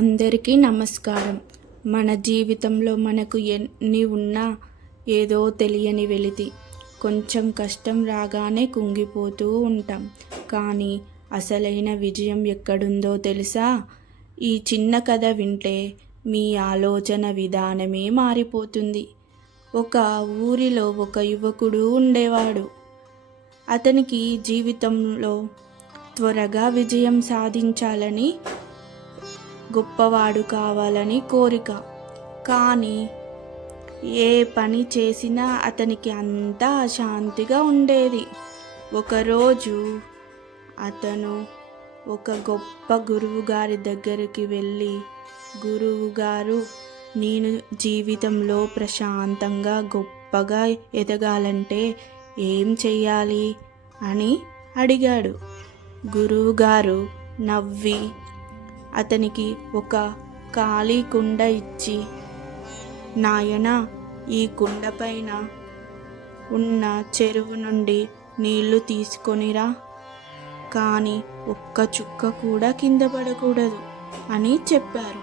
అందరికీ నమస్కారం. మన జీవితంలో మనకు ఎన్ని ఉన్నా ఏదో తెలియని వెలితి. కొంచెం కష్టం రాగానే కుంగిపోతూ ఉంటాం. కానీ అసలైన విజయం ఎక్కడుందో తెలుసా? ఈ చిన్న కథ వింటే మీ ఆలోచన విధానమే మారిపోతుంది. ఒక ఊరిలో ఒక యువకుడు ఉండేవాడు. అతనికి జీవితంలో త్వరగా విజయం సాధించాలని, గొప్పవాడు కావాలని కోరిక. కానీ ఏ పని చేసినా అతనికి అంతా అశాంతిగా ఉండేది. ఒకరోజు అతను ఒక గొప్ప గురువుగారి దగ్గరికి వెళ్ళి, గురువుగారు, నేను జీవితంలో ప్రశాంతంగా గొప్పగా ఎదగాలంటే ఏం చెయ్యాలి అని అడిగాడు. గురువుగారు నవ్వి అతనికి ఒక ఖాళీ కుండ ఇచ్చి, నాయనా, ఈ కుండ పైన ఉన్న చెరువు నుండి నీళ్లు తీసుకొనిరా, కానీ ఒక్క చుక్క కూడా కింద పడకూడదు అని చెప్పారు.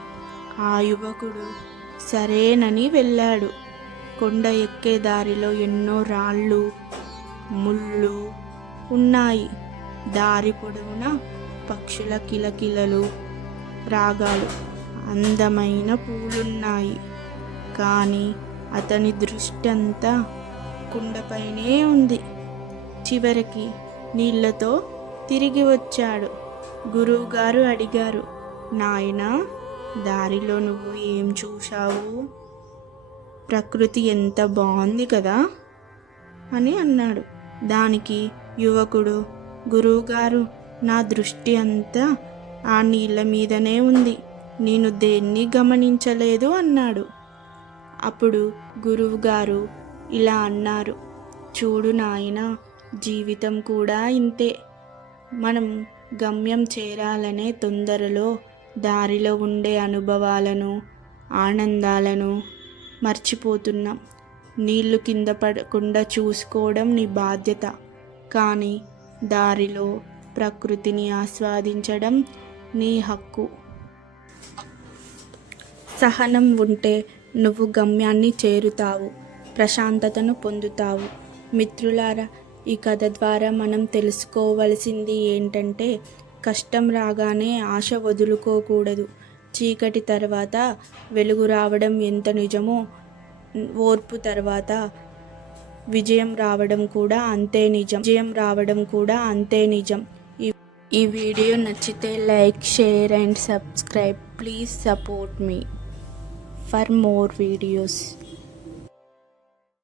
ఆ యువకుడు సరేనని వెళ్ళాడు. కొండ ఎక్కే దారిలో ఎన్నో రాళ్ళు, ముళ్ళు ఉన్నాయి. దారి పొడవునా పక్షుల కిలకిలలు, రాగాలు, అందమైన పూలున్నాయి. కానీ అతని దృష్టి అంతా కుండపైనే ఉంది. చివరికి నీళ్లతో తిరిగి వచ్చాడు. గురువుగారు అడిగారు, నాయనా, దారిలో నువ్వు ఏం చూశావు? ప్రకృతి ఎంత బాగుంది కదా అని అన్నాడు. దానికి యువకుడు, గురువుగారు, నా దృష్టి అంతా ఆ నీళ్ళ మీదనే ఉంది, నేను దేన్ని గమనించలేదు అన్నాడు. అప్పుడు గురువుగారు ఇలా అన్నారు, చూడు నాయనా, జీవితం కూడా ఇంతే. మనం గమ్యం చేరాలనే తొందరలో దారిలో ఉండే అనుభవాలను, ఆనందాలను మర్చిపోతున్నాం. నీళ్లు కింద పడకుండా చూసుకోవడం నీ బాధ్యత, కానీ దారిలో ప్రకృతిని ఆస్వాదించడం నీ హక్కు. సహనం ఉంటే నువ్వు గమ్యాన్ని చేరుతావు, ప్రశాంతతను పొందుతావు. మిత్రులారా, ఈ కథ ద్వారా మనం తెలుసుకోవలసింది ఏంటంటే, కష్టం రాగానే ఆశ వదులుకోకూడదు. చీకటి తర్వాత వెలుగు రావడం ఎంత నిజమో, ఓర్పు తర్వాత విజయం రావడం కూడా అంతే నిజం. ఈ వీడియో నచ్చితే like, share and subscribe. Please support me for more videos.